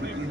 2-3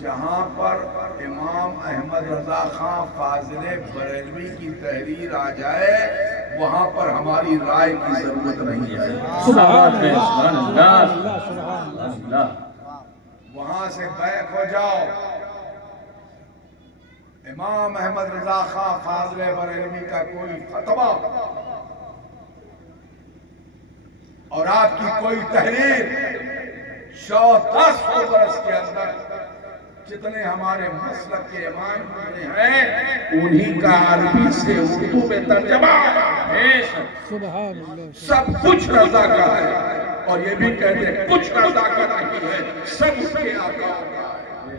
جہاں پر امام احمد رضا خان فاضل بریلوی کی تحریر آ جائے وہاں پر ہماری رائے کی ضرورت نہیں ہے. سبحان اللہ. وہاں سے بیک ہو جاؤ. امام احمد رضا خان فاضل بریلوی کا کوئی فتویٰ اور آپ کی کوئی تحریر 110 برس کے اندر جتنے ہمارے مسلک کے امام ہیں انہی کا عربی سے اردو میں ترجمہ سب کچھ رضا کا ہے. اور یہ بھی کہتے ہیں کچھ رضا کا نہیں ہے، سب اس کے آقا کا ہے.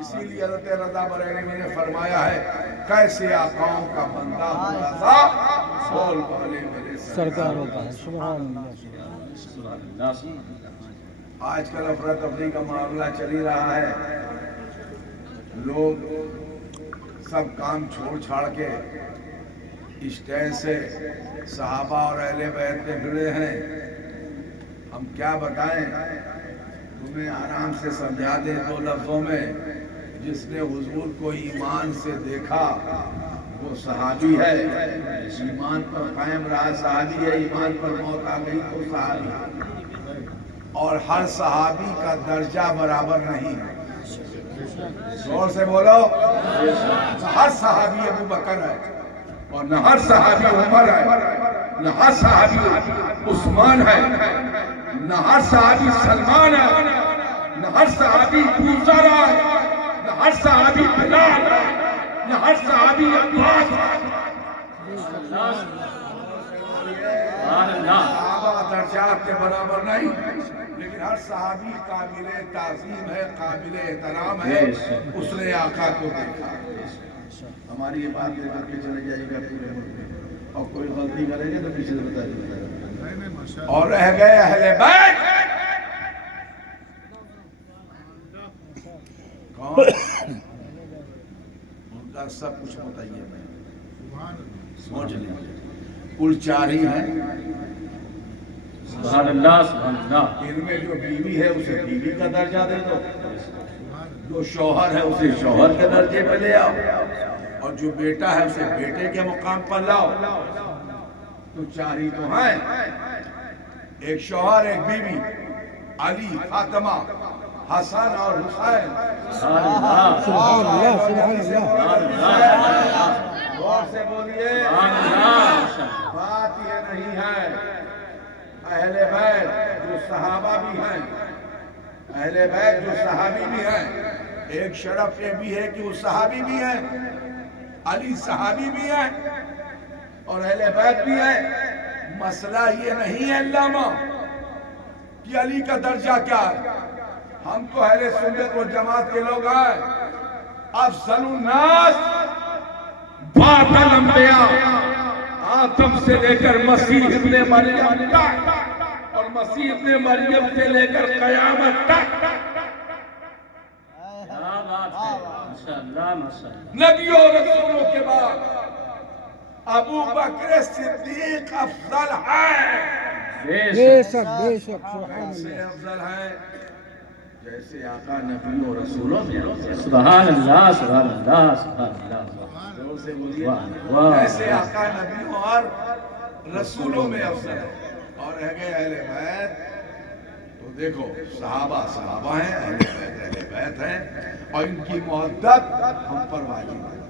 اسی لیے حضرت رضا بریلوی نے فرمایا ہے کیسے آقاؤں کا بندہ ہوں رضا بول بولے میرے سرکار ہوتا ہے. سبحان اللہ. آج کل افراتفری کا معاملہ چل ہی رہا ہے. لوگ سب کام چھوڑ چھاڑ کے اسٹیج سے صحابہ اور اہل بیت میں بھیڑے ہیں. ہم کیا بتائیں تمہیں آرام سے سمجھا دیں 2 لفظوں میں. جس نے حضور کو ایمان سے دیکھا وہ صحابی ہے، ایمان پر قائم رہا صحابی ہے، ایمان پر موت آ گئی تو صحابی ہے. اور ہر صحابی کا درجہ برابر نہیں. زور سے بولو. ہر صحابی ابو بکر ہے اور نہ ہر صحابی عمر ہے، نہ ہر صحابی عثمان ہے، نہ ہر صحابی سلمان ہے، نہ ہر صحابی ابوذر ہے، نہ ہر صحابی بلال ہے، نہ ہر صحابی عباس ہے. صحابہ درجات کے برابر نہیں، لیکن ہر صحابی قابل تعظیم ہے، قابل احترام ہے. اس نے آقا کو دیکھا. ہماری یہ بات لے کر کے چلے جائے گا پورے ملک میں، اور کوئی غلطی کرے گا تو پیچھے سے بتا دیجیے. اور رہ گئے اہل بیت. کون؟ ان کا سب کچھ بتائیے. سوچ لیجیے. کل 4 ہی ہیں. سبحان اللہ. سبحان اللہ. ان میں جو بیوی ہے اسے بیوی کا درجہ دے دو، جو شوہر ہے اسے شوہر کے درجے پہ لے آؤ، اور جو بیٹا ہے اسے بیٹے کے مقام پر لاؤ. تو 4 ہی تو ہیں. ایک شوہر، ایک بیوی، علی، فاطمہ، حسن اور حسین. سبحان اللہ. سبحان اللہ. غور سے بولیے. بات یہ نہیں ہے اہل بیت جو صحابہ بھی ہیں، اہل بیت جو صحابی بھی ہیں. ایک شرف یہ بھی ہے کہ وہ صحابی بھی ہیں، علی صحابی بھی ہیں اور اہل بیت بھی ہیں. مسئلہ یہ نہیں ہے علامہ کہ علی کا درجہ کیا ہے. ہم تو اہل سنت و جماعت کے لوگ ہیں. افضل الناس بعد الانبیاء، آدم سے لے کر مسیح ابن مریم تک، اور مسیح ابن مریم سے لے کر قیامت تک نبیوں اور رسولوں کے بعد ابو بکر صدیق افضل ہے. بے شک بے شک. سبحان اللہ. افضل ہے جیسے آقا نبی اور رسولوں میں. سبحان اللہ. سبحان اللہ. سبحان اللہ. زور سے بولیے. واہ. ایسے آقا نبی اور رسولوں میں افضل ہے. اور رہ گئے اہل بیت تو دیکھو صحابہ ہیں، اہل بیت ہیں، اور ان کی محبت ہم پر واجب ہے.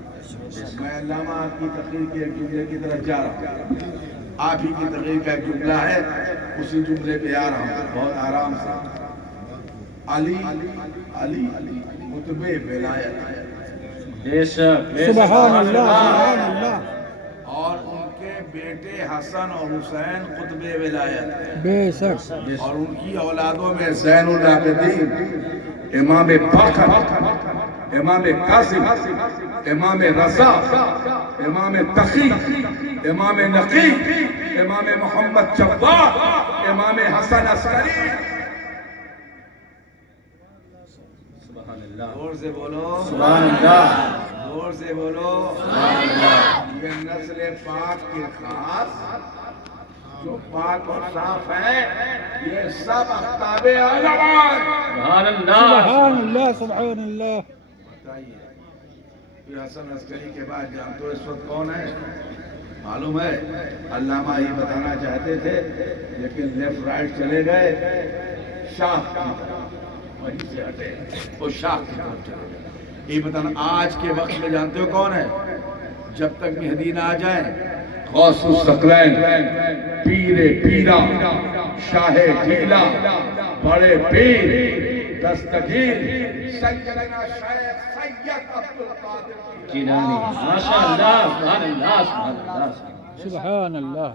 میں علامہ آپ کی تقریر کے ایک جملے کی طرف جا رہا ہوں. آپ ہی کی تقریر کا ایک جملہ ہے، اسی جملے پہ آ رہا ہوں بہت آرام سے. علی قطب ولایت ہے. بے شک. سبحان اللہ. سبحان اللہ. اور ان کے بیٹے حسن اور حسین قطب ولایت ہے. بے شک. اور ان کی اولادوں میں زین العابدین، امام باقر، امام قاسم، امام رضا، امام تقی، امام نقی، امام محمد جواد، امام حسن عسکری. سبحان اللہ. زور سے بولو. سبحان اللہ. زور سے بولو. سبحان اللہ. یہ نسل پاک کے خاص جو پاک اور صاف ہے یہ سب اختاب اعظم ہیں۔ سبحان اللہ سبحان اللہ سبحان اللہ بتائیے پھر حسن عسکری کے بعد جانتے ہو اس وقت کون ہے؟ معلوم ہے علامہ ہی بتانا چاہتے تھے لیکن لیفٹ رائٹ چلے گئے، شاخ کی طرف وہیں سے ہٹے، وہ شاخ کی طرف چلے گئے۔ یہ بتانا آج کے وقت میں جانتے ہو کون ہے؟ جب تک مہدی نہ آ جائیں، غوث الثقلین، پیر پیرا، شاہ جیلا، بڑے پیر دستگیر سیدنا شیخ سید عبدالقادر جیلانی ماشاء اللہ سبحان اللہ سبحان اللہ سبحان اللہ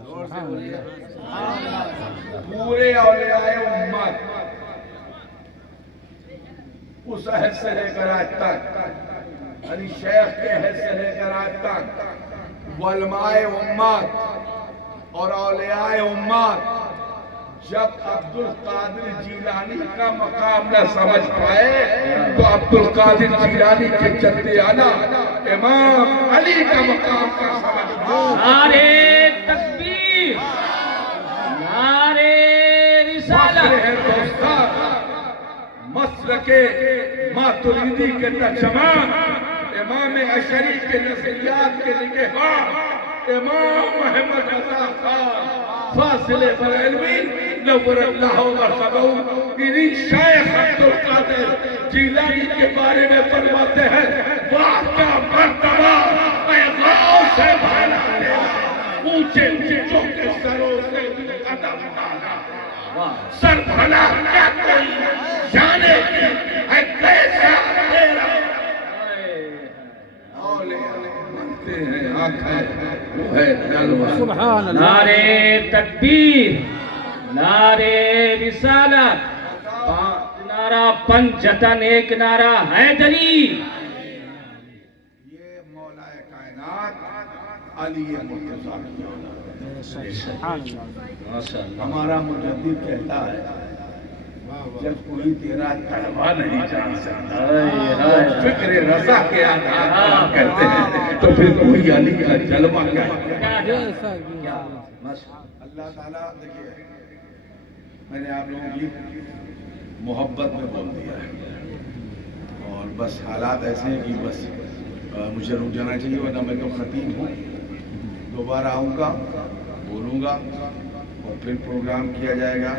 سبحان اللہ پورے اولیاء امت اس عہد سے لے کر آج تک، علی شیخ کے عہد سے لے کر آج تک علماء امت اور اولیاء امت جب عبدالقادر جیلانی کا مقام نہ سمجھ پائے تو عبدالقادر جیلانی کے چلتے آنا امام علی کا مقام کا سمجھ پائے۔ نعرے تکبیر نعرے رسالت مسلک ماتریدی کے ترجمان، امام اشعری کے نظریات کے نگہبان، امام محمد رضا خان فاصل بریلوی نور اللہ مرتبہ انہی شیخ عبدالقادر جیلانی کے بارے میں فرماتے ہیں واہ کا مرتبہ اے غوث بھلا اونچے اونچوں کے سروں سے قدم ڈالا، سر بھلا کیا کوئی جانے کی ہے کیسا تیرا اولیاء بنتے ہیں آنکھ ہے وہ ہے جلوہ۔ سبحان اللہ نعرے تکبیر نعرے رسالت نعرہ پنجتن ایک نعرہ حیدری۔ یہ مولا کائنات علی مرتضیٰ کی اولاد ہے۔ سبحان اللہ ماشاء اللہ ہمارا مجدد کہتا ہے جب کوئی تیرا طلبہ نہیں جان سکتا فکر رضا کے آدھار کہتے ہیں تو پھر کوئی علی کا جلوہ کیا ہے؟ جیسا کہ اللہ تعالیٰ دیکھیے میں نے آپ لوگوں کی محبت میں بول دیا ہے اور بس حالات ایسے ہیں کہ بس مجھے رک جانا چاہیے ورنہ میں تو خطیب ہوں، دوبارہ آؤں گا بولوں گا اور پھر پروگرام کیا جائے گا۔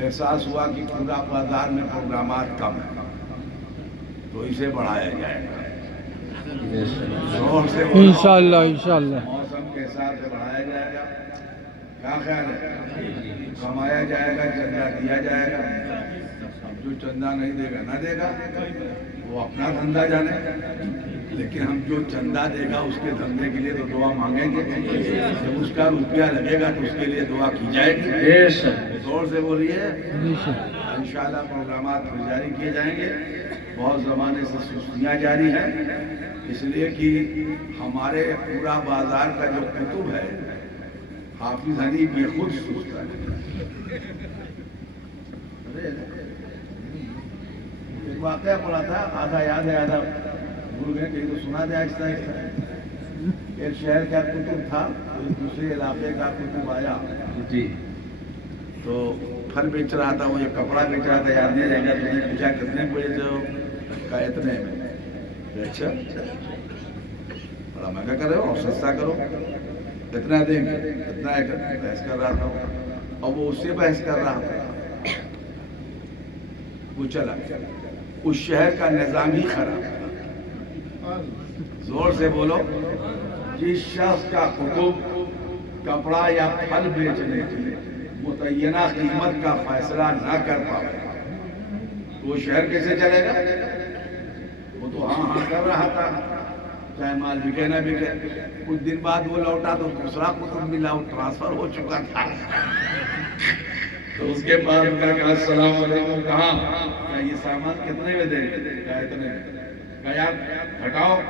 احساس ہوا کہ پورا بازار میں پروگرامات کم ہیں تو اسے بڑھایا جائے گا، زور سے بولو۔ انشاءاللہ انشاءاللہ موسم کے حساب سے بڑھایا جائے گا، کیا خیال ہے؟ کمایا جائے گا، چندہ دیا جائے گا، اب جو چندہ نہیں دے گا نہ دے گا، وہ اپنا دھندا جانے، لیکن ہم جو چندہ دے گا اس کے دھندے کے لیے تو دعا مانگیں گے، جب اس کا روپیہ لگے گا تو اس کے لیے دعا کی جائے گی۔ زور سے بولیے، انشاءاللہ پروگرامات پھر جاری کیے جائیں گے۔ بہت زمانے سے سستیاں جاری ہیں اس لیے کہ ہمارے پورا بازار کا جو کتب ہے حافظ حنیف یہ خود سست ہے۔ ایک واقعہ پڑھا تھا، آدھا یاد ہے آدھا بھول گئے، کہیں تو سنا دے آہستہ آہستہ۔ ایک شہر کا کتب تھا، ایک دوسرے علاقے کا کتب آیا جی تو پھل بیچ رہا تھا، وہ یہ کپڑا بیچ رہا تھا، یاد نہیں رہے گا، تو نے پوچھا کتنے کو بیچ رہے ہو؟ کہا اتنے میں۔ اچھا بڑا مہنگا کر رہے ہو اور سستا کرو، اتنا دیں گے، اتنا ہے کر بحث کر رہا تھا اور وہ اس سے بحث کر رہا تھا۔ وہ چلا اس شہر کا نظام ہی خراب تھا۔ زور سے بولو، جس شخص کا کتب کپڑا یا پھل بیچنے کی متعینہ قیمت کا فیصلہ نہ کر پائے تو وہ شہر کیسے چلے گا؟ وہ تو ہاں کر رہا تھا، چاہے مال بکے نہ بکے۔ کچھ دن بعد وہ لوٹا تو دوسرا کتب ملا، وہ ٹرانسفر ہو چکا تھا۔ تو اس کے بعد ان کا کہا السلام علیکم، کہا یہ سامان کتنے میں دیں گے؟ کہا اتنے میں۔ کہا یار ہٹاؤ،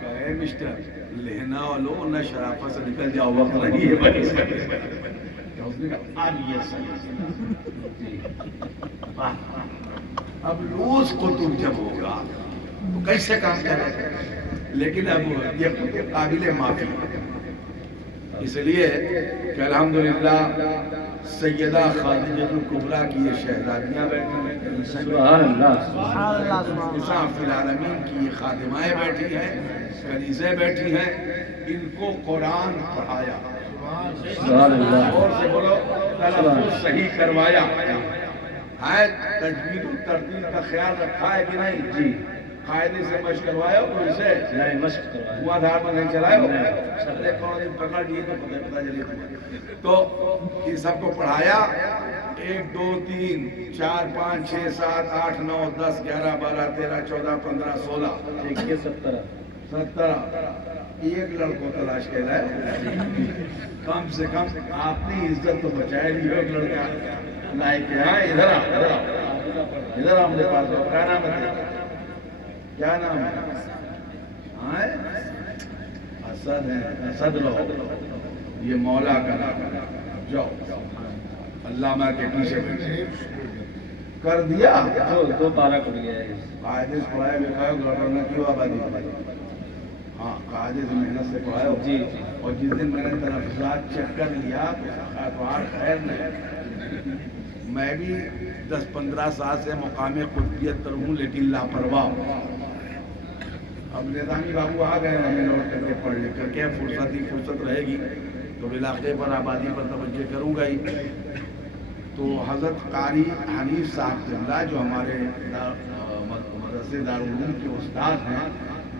کہا اے مسٹر لینا لو نہ شرافت سے نکل جاؤ، وقت نہیں ہے بھائی۔ اس نے کہا اب یہ صحیح، اب لوز کتب جب ہوگا تو کیسے کام کرے گا؟ لیکن اب یہ کتب قابل معافی، اس لیے کہ الحمدللہ سیدہ خدیجہ الکبریٰ کی یہ شہزادیاں بیٹھی ہیں، سبحان اللہ نساء فی العالمین کی یہ خادمائیں بیٹھی ہیں، کنیزیں بیٹھی ہیں، ان کو قرآن پڑھایا، سبحان اللہ اور سے بولو تلفظ صحیح کروایا ہے، تجوید و ترتیل کا خیال رکھا ہے کہ نہیں؟ جی قاعدے سے مشق کروایا ہو کوئی سے نہیں مشق کروایا ہوا دھار میں نہیں چلائے ہو سرے کون پکڑ لیے تو پتہ چلی تو ان سب کو پڑھایا 1 2 3 4 5 6 7 8 9 10 11 12 13 14 15 16 17 ایک لڑکوں تلاش کر رہا ہے، کم سے کم اپنی عزت تو بچائے لی ہو، ایک لڑکا لائق ہے، ادھر ادھر ہم نے پاس ہو، کیا نام ہے؟ کیا نام ہے؟ اسد ہے، اسد لو، یہ مولا کا نام ہے، جاؤ علامہ کے پیچھے بیٹھے کر دیا، دو پارہ کر گیا ہے، قاعدے سے پڑھایا لکھایا گورنر نے کیوں آبادی ہاں قاعدے سے محنت سے پڑھایا جی اور جس دن میں نے تلفظات چیک کر لیا تو خیر نہیں، میں بھی 10-15 سال سے مقام قطبیت پر ہوں لیکن لاپرواہ ہوں۔ اب نظامی بابو آ گئے ہمیں نوٹ کر کے پڑھ لکھ کر کے فرصت رہے گی تو علاقے پر آبادی پر توجہ کروں گا ہی۔ تو حضرت قاری حنیف صاحب قبلہ جو ہمارے مدرسے دارالعلوم کے استاد ہیں،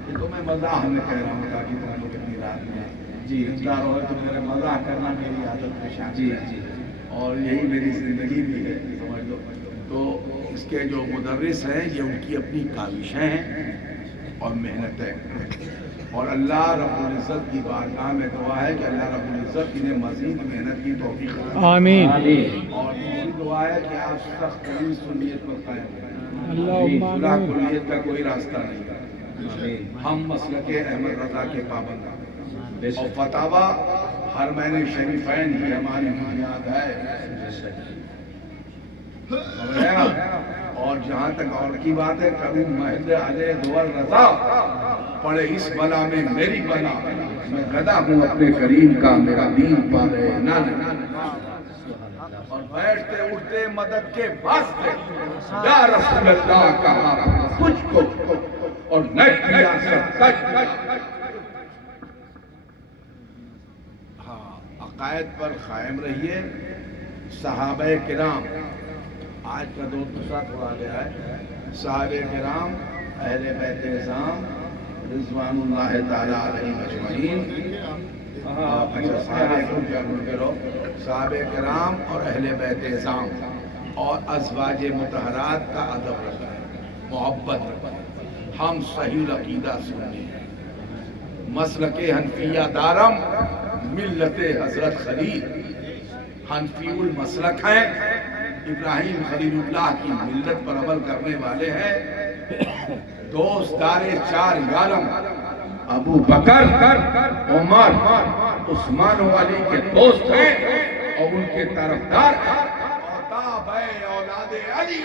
یہ تو میں مزاح میں کہہ رہا ہوں تاکہ تم لوگ اتنی رات میں جی زندہ رہو تو میرے مزاح کرنا میری عادت میں شامل جی ہے جی اور یہی میری زندگی بھی ہے، سمجھ لو۔ تو اس کے جو مدرس ہیں یہ ان کی اپنی کاوشیں ہیں اور محنتیں، اور اللہ رب العزت کی بارگاہ میں دعا ہے کہ اللہ رب العزت انہیں مزید محنت کی توفیق عطا فرمائے۔ آمین اور دوسری دعا ہے کہ آپ سخت ترین سنیت پر قائم رہیں، اللہم خلا آمین کلیت کا کوئی راستہ نہیں ہے، آمین ہم مسلک احمد رضا کے پابند ہیں، بے اور شک فتاوی حرمین شریفین ہی ہماری بنیاد ہے، بے شک سمجھ رہے ہیں نا؟ اور جہاں تک اور کی بات ہے کروں مہد علیہ دول رضا پڑے اس بلا میں میری بلا، میں گدا ہوں اپنے کریم کا میرا دین پا رہے نہ اور بیٹھتے اٹھتے مدد کے واسطے یا رسول اللہ کہا تجھ کو اور نہ کیا سب ہاں عقائد پر قائم رہیے۔ صحابہ کرام، آج کا دور دوسرا تھوڑا گیا ہے، صحابہ کرام اہل بیت اعظام رضوان اللہ تعالی علیہم اجمعین، اچھا صحابہ کرام اور اہل بیت اعظام اور ازواج مطہرات کا ادب رکھیں، محبت رکھیں، ہم صحیح العقیدہ سننی ہیں، مسلک حنفیہ دارم ملت حضرت خلیل، حنفی المسلک ہیں، ابراہیم خلیل اللہ کی ملت پر عمل کرنے والے ہیں، دوست دار 4 عالم ابو بکر عمر عثمان و علی کے دوست ہیں اور ان کے طرفدار ہیں، اوتاب اولاد علی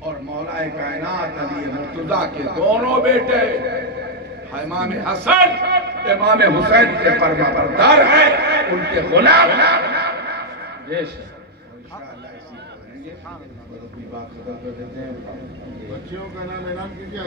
اور مولا کائنات علی مرتضیٰ کے دونوں بیٹے امام حسن امام حسین کے فرما بردار ہیں، ان کے غلام ہیں۔ بے شک انشاءاللہ اسی کریں گے، بات ختم کر دیتے ہیں۔ بچیوں کا نام اعلان کیجیے